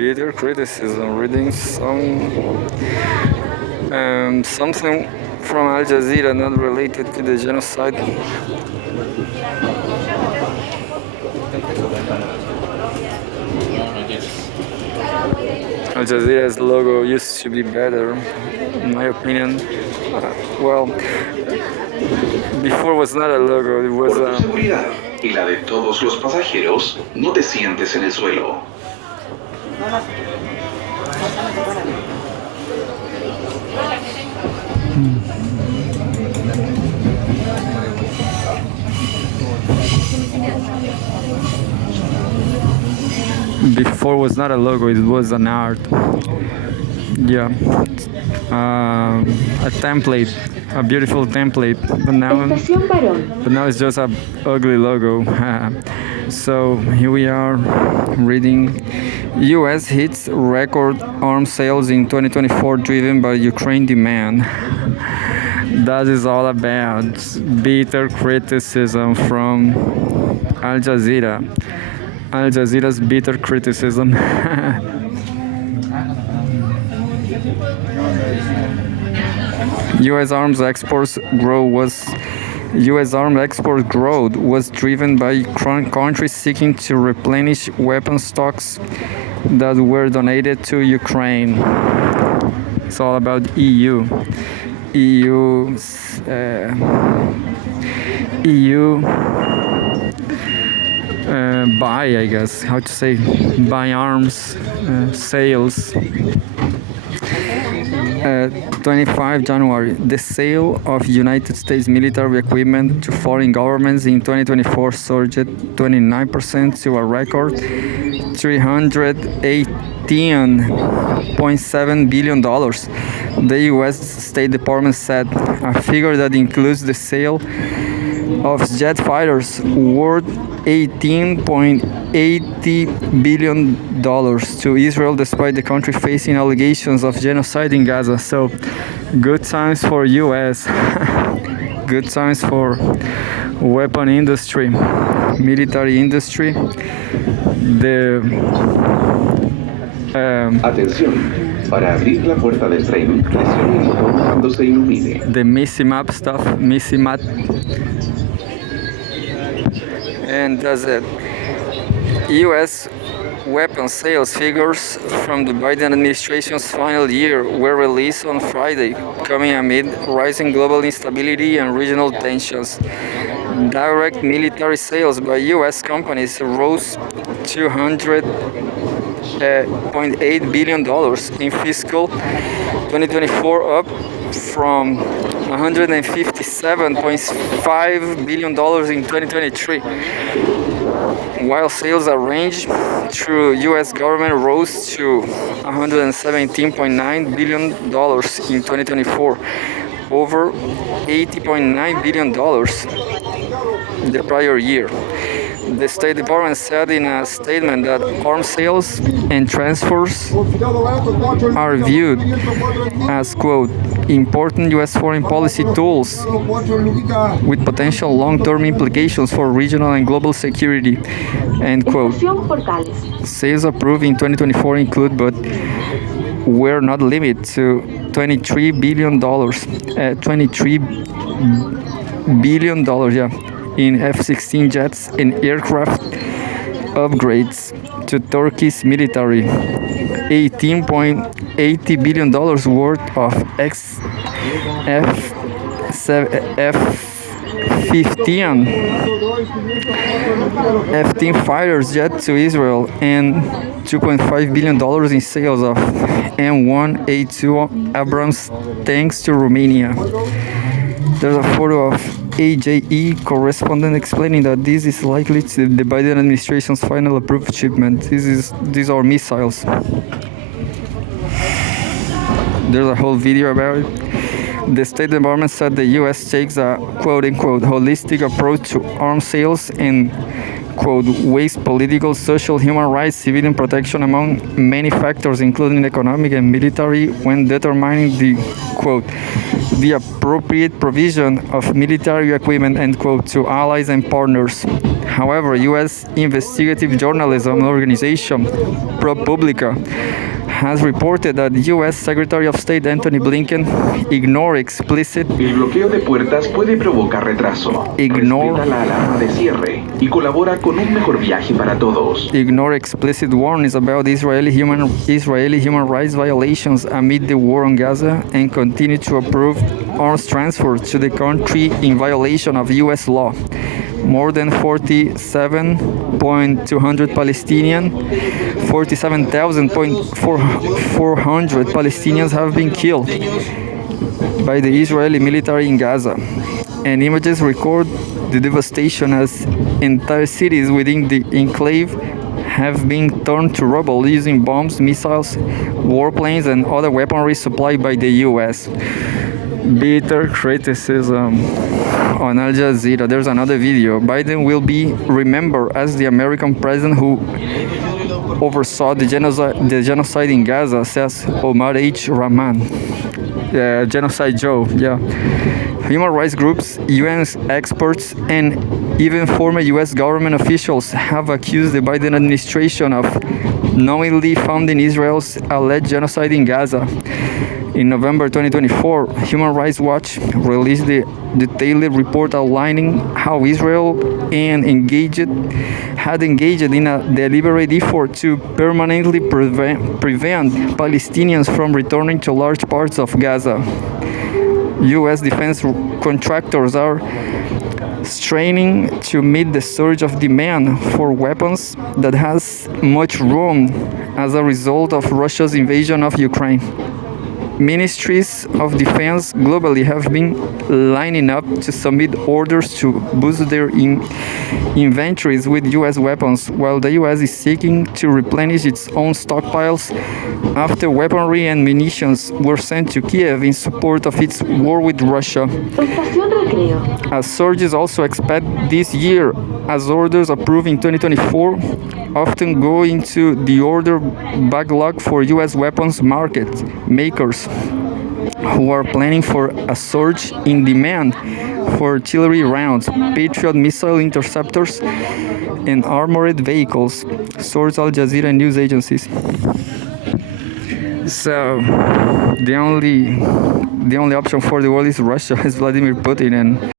bitter criticism, reading something from Al Jazeera not related to the genocide. Al Jazeera's logo used to be better, in my opinion. Well, before was not a logo, it was Por tu a. seguridad y la de todos los pasajeros, no te sientes en el suelo. Before was not a logo, it was an art. Yeah, a template, a beautiful template, but now it's just a ugly logo. So here we are reading. U.S. hits record arms sales in 2024 driven by Ukraine demand. That is all about bitter criticism from Al Jazeera. Al Jazeera's bitter criticism. U.S. arms exports growth was driven by countries seeking to replenish weapon stocks that were donated to Ukraine. It's all about EU. EU buy, I guess, how to say, buy arms, sales. 25 January, the sale of United States military equipment to foreign governments in 2024 surged 29% to a record $318.7 billion. The U.S. State Department said, a figure that includes the sale of jet fighters worth $18.80 billion to Israel, despite the country facing allegations of genocide in Gaza. So, good times for U.S. Good times for weapon industry, military industry. Atención, para abrir la puerta del tren, presione el botón cuando se ilumine. The Missy Map stuff, Missy Map. And that's it. U.S. weapon sales figures from the Biden administration's final year were released on Friday, coming amid rising global instability and regional tensions. Direct military sales by U.S. companies rose $200.8 billion in fiscal 2024, up from $157.5 billion in 2023, while sales arranged through U.S. government rose to $117.9 billion in 2024, over $80.9 billion the prior year. The State Department said in a statement that arms sales and transfers are viewed as, quote, important U.S. foreign policy tools with potential long-term implications for regional and global security, end quote. Sales approved in 2024 include, but were not limited to $23 billion, in F-16 jets and aircraft upgrades to Turkey's military, $18.80 billion worth of F-15 fighters jet to Israel, and $2.5 billion in sales of M1A2 Abrams tanks to Romania. There's a photo of AJE correspondent explaining that this is likely to the Biden administration's final approved shipment. These are missiles. There's a whole video about it. The State Department said the U.S. takes a quote-unquote holistic approach to arms sales and quote weighs political, social, human rights, civilian protection among many factors, including economic and military, when determining the quote the appropriate provision of military equipment, end quote, to allies and partners. However, U.S. investigative journalism organization ProPublica has reported that U.S. Secretary of State Anthony Blinken ignored explicit El bloqueo de puertas puede provocar retraso. Respeta la alarma de cierre y colabora con un mejor viaje para todos. ignore explicit warnings about Israeli human rights violations amid the war on Gaza and continue to approve arms transfer to the country in violation of U.S. law. More than 47,200 Palestinian, 47,400 Palestinians have been killed by the Israeli military in Gaza, and images record the devastation as entire cities within the enclave have been turned to rubble using bombs, missiles, warplanes, and other weaponry supplied by the U.S. Bitter criticism on Al Jazeera. There's another video. Biden will be remembered as the American president who oversaw the genocide in Gaza, says Omar H. Rahman. Genocide Joe, yeah. Human rights groups, UN experts, and even former US government officials have accused the Biden administration of knowingly funding Israel's alleged genocide in Gaza. In November 2024, Human Rights Watch released the detailed report outlining how Israel had engaged in a deliberate effort to permanently prevent Palestinians from returning to large parts of Gaza. U.S. defense contractors are straining to meet the surge of demand for weapons that has much room as a result of Russia's invasion of Ukraine. Ministries of defense globally have been lining up to submit orders to boost their inventories with U.S. weapons, while the U.S. is seeking to replenish its own stockpiles after weaponry and munitions were sent to Kiev in support of its war with Russia. A surge is also expected this year, as orders approved in 2024 often go into the order backlog for U.S. weapons market makers, who are planning for a surge in demand for artillery rounds, Patriot missile interceptors, and armored vehicles, source Al Jazeera news agencies. So, the only option for the world is Russia, is Vladimir Putin, and